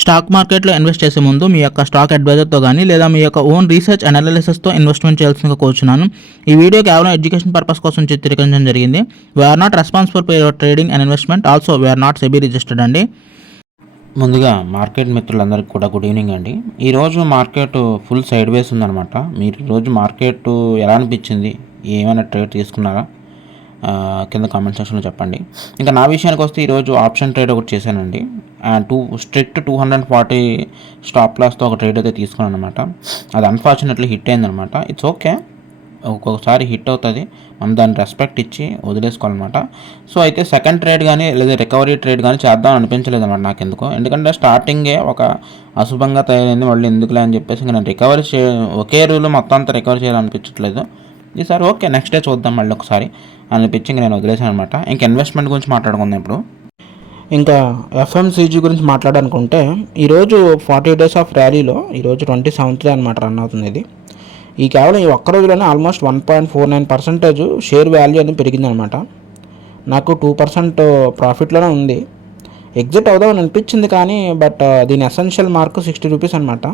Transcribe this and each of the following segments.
Stock మార్కెట్లో invest చేసే ముందు మీ యొక్క స్టాక్ అడ్వైజర్తో కానీ లేదా మీ యొక్క ఓన్ రీసెర్చ్ అనాలిసిస్తో ఇన్వెస్ట్మెంట్ చేయాల్సిందిగా కోరుచున్నాను. ఈ వీడియో కేవలం ఎడ్యుకేషన్ పర్పస్ కోసం చిత్రీకరించడం జరిగింది. We are not responsible for your trading and investment. Also we are not SEBI registered అండి. ముందుగా మార్కెట్ మిత్రులందరికీ కూడా గుడ్ ఈవినింగ్ అండి. ఈరోజు మార్కెట్ ఫుల్ సైడ్ వేస్ ఉందన్నమాట. మీరు ఈరోజు మార్కెట్ ఎలా అనిపించింది, ఏమైనా ట్రేడ్ తీసుకున్నారా కింద కామెంట్ సెక్షన్లో చెప్పండి. ఇంకా నా విషయానికి వస్తే ఈరోజు ఆప్షన్ ట్రేడ్ ఒకటి చేశానండి. స్ట్రిక్ట్ 240 స్టాప్ లాస్తో ఒక ట్రేడ్ అయితే తీసుకున్నాను అనమాట. అది అన్ఫార్చునేట్లీ హిట్ అయిందనమాట. ఇట్స్ ఓకే, ఒక్కొక్కసారి హిట్ అవుతుంది, మనం దాన్ని రెస్పెక్ట్ ఇచ్చి వదిలేసుకోవాలన్నమాట. సో అయితే సెకండ్ ట్రేడ్ కానీ లేదా రికవరీ ట్రేడ్ కానీ చేద్దాం అనిపించలేదు అనమాట నాకు ఎందుకో. ఎందుకంటే స్టార్టింగే ఒక అశుభంగా తయారైంది, మళ్ళీ ఎందుకులే అని చెప్పేసి ఇంకా నేను రికవరీ ఒకే రూల్ మొత్తం అంతా రికవరీ చేయాలనిపించట్లేదు. ఈసారి ఓకే నెక్స్ట్ డే చూద్దాం మళ్ళీ ఒకసారి అనిపించి ఇంక నేను వదిలేసాను అనమాట. ఇంక ఇన్వెస్ట్మెంట్ గురించి మాట్లాడుకుందాం ఇప్పుడు. ఇంకా ఎఫ్ఎంసీజీ గురించి మాట్లాడాలనుకుంటే ఈరోజు 40 days ఆఫ్ ర్యాలీలో ఈరోజు 27th అనమాట రన్ అవుతుంది. ఇది ఈ కేవలం ఈ ఒక్క రోజులోనే ఆల్మోస్ట్ 1.49% షేర్ వాల్యూ అనేది పెరిగిందనమాట. నాకు 2% ప్రాఫిట్లోనే ఉంది. ఎగ్జిట్ అవుదామని అనిపించింది కానీ బట్ దీని ఎసెన్షియల్ మార్క్ 60 రూపీస్ అనమాట.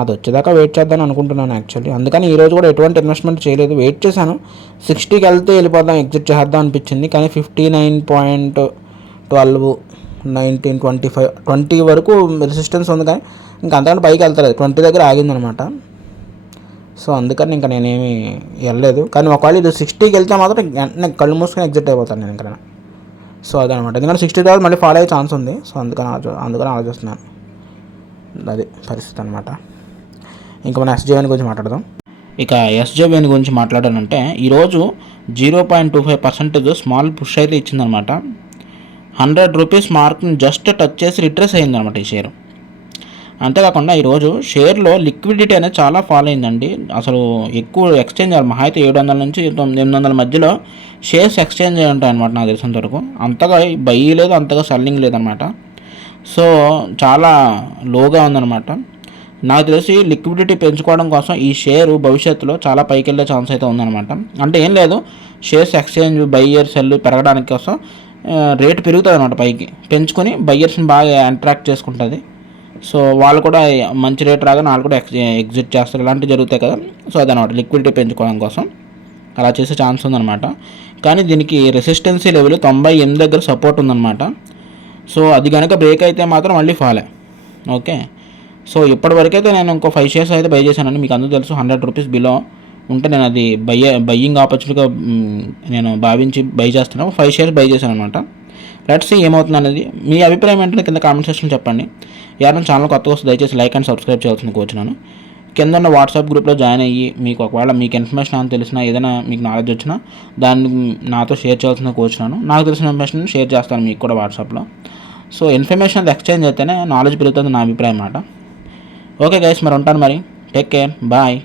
అది వచ్చేదాకా వెయిట్ చేద్దాం అనుకుంటున్నాను యాక్చువల్లీ. అందుకని ఈరోజు కూడా ఎటువంటి ఇన్వెస్ట్మెంట్ చేయలేదు, వెయిట్ చేశాను. 60కి వెళ్తే వెళ్ళిపోదాం, ఎగ్జిట్ చేద్దాం అనిపించింది. కానీ 59.12, 19, 25, 20 వరకు రెసిస్టెన్స్ ఉంది. కానీ ఇంకా అంతకంటే పైకి వెళ్తలేదు, 20 దగ్గర ఆగిందనమాట. సో అందుకని ఇంకా నేనేమి వెళ్ళలేదు. కానీ ఒకవేళ ఇది 60కి వెళ్తే మాత్రం వెంటనే కళ్ళు మూసుకొని ఎగ్జిట్ అయిపోతాను నేను ఇక్కడ. సో అదనమాట. ఎందుకంటే 60 తర్వాత మళ్ళీ ఫాలో అయ్యే ఛాన్స్ ఉంది. సో అందుకని ఆలోచిస్తున్నాను. అది పరిస్థితి అనమాట. ఇంకా మన ఎస్జేవీఎన్ గురించి మాట్లాడదాం. ఇక ఎస్జేవీఎన్ గురించి మాట్లాడాలంటే ఈరోజు 0.25% స్మాల్ పుష్ అయితే ఇచ్చిందనమాట. 100 రూపీస్ మార్క్ని జస్ట్ టచ్ చేసి రిట్రెస్ అయిందనమాట ఈ షేర్. అంతేకాకుండా ఈరోజు షేర్లో లిక్విడిటీ అనేది చాలా ఫాలో అయిందండి. అసలు ఎక్కువ ఎక్స్చేంజ్ మహా అయితే 700 నుంచి 800 మధ్యలో షేర్స్ ఎక్స్చేంజ్ ఉంటాయి అనమాట నాకు తెలిసినంత వరకు. అంతగా బై లేదు, అంతగా సెల్లింగ్ లేదనమాట. సో చాలా లోగా ఉందన్నమాట. నాకు తెలిసి లిక్విడిటీ పెంచుకోవడం కోసం ఈ షేరు భవిష్యత్తులో చాలా పైకి వెళ్ళే ఛాన్స్ అయితే ఉందన్నమాట. అంటే ఏం లేదు, షేర్స్ ఎక్స్చేంజ్ బయ్యర్ సెల్ పెరగడానికి కోసం రేటు పెరుగుతుంది అనమాట. పైకి పెంచుకొని బయ్యర్స్ని బాగా అట్రాక్ట్ చేసుకుంటుంది. సో వాళ్ళు కూడా మంచి రేట్ రాగానే వాళ్ళు కూడా ఎగ్జిట్ చేస్తారు, ఇలాంటివి జరుగుతాయి కదా. సో అదనమాట లిక్విడిటీ పెంచుకోవడం కోసం అలా చేసే ఛాన్స్ ఉందన్నమాట. కానీ దీనికి రెసిస్టెన్సీ లెవెల్ 98 దగ్గర సపోర్ట్ ఉందన్నమాట. సో అది కనుక బ్రేక్ అయితే మాత్రం మళ్ళీ ఫాలే. ఓకే, సో ఇప్పటివరకైతే నేను ఇంకో 5 షేర్స్ అయితే బై చేశానండి. మీకు అందరూ తెలుసు 100 రూపీస్ బిలో ఉంటే నేను అది బయ్యింగ్ ఆపర్చునిటీగా నేను భావించి బై చేస్తున్నాను. 5 షేర్స్ బై చేశాను అనమాట. లెట్స్ సీ ఏమవుతుంది అనేది. మీ అభిప్రాయం ఏంటంటే కింద కామెంట్ సెక్షన్ చెప్పండి. ఎవరైనా ఛానల్ కొత్తగా వస్తే దయచేసి లైక్ అండ్ సబ్స్క్రైబ్ చేయాల్సింది కోరుచున్నాను. కింద ఉన్న వాట్సాప్ గ్రూప్లో జాయిన్ అయ్యి మీకు ఒకవేళ మీకు ఇన్ఫర్మేషన్ అని తెలిసినా ఏదైనా మీకు నాలెడ్జ్ వచ్చినా దాన్ని నాతో షేర్ చేయాల్సింది కోరుచున్నాను. నాకు తెలిసిన ఇన్ఫర్మేషన్ షేర్ చేస్తాను మీకు కూడా వాట్సాప్లో. సో ఇన్ఫర్మేషన్ అది ఎక్స్చేంజ్ అయితేనే నాలెడ్జ్ పెరుగుతుంది నా అభిప్రాయం అన్నమాట. ఓకే గైస్, మరి ఉంటాను మరి. Take care, bye.